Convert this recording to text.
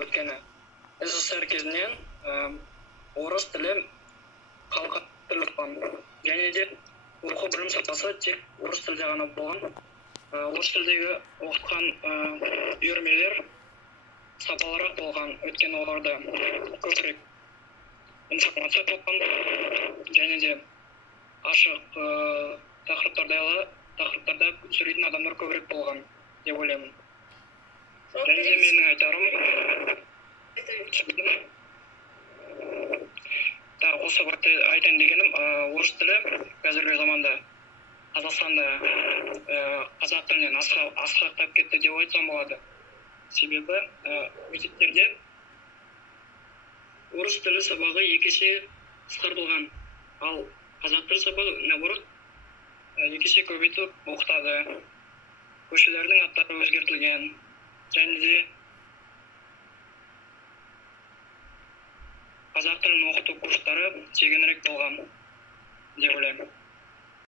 өйткені СССР кезінен орыс тілі халыққа тіл болған, және де оқу білім сапасы тек орыс тілде ғана болған. Орыс тілдегі оқытқан үйірмелер сапалырақ болған, өйткені оларда көбірек информация болған, және де ашық тақырыптарда сөйлейтін адамдар көбірек болған деп ойлаймын. Және де менің айтарым осы вакытта айтайын дегенім, орыс тілі қазіргі заманда Қазақстанда қазақ тілінен асқақтап кетті деп айтсам болады. Себебі мектептерде орыс тілі сабағы екесе қысқартылған, ал қазақ тілі сабағы наоборот екесе көбейтіп оқытады. Көшелердің аттары өзгертілген, және де қазақ тілін оқыту курстары тегінірек болған деп ойлаймын.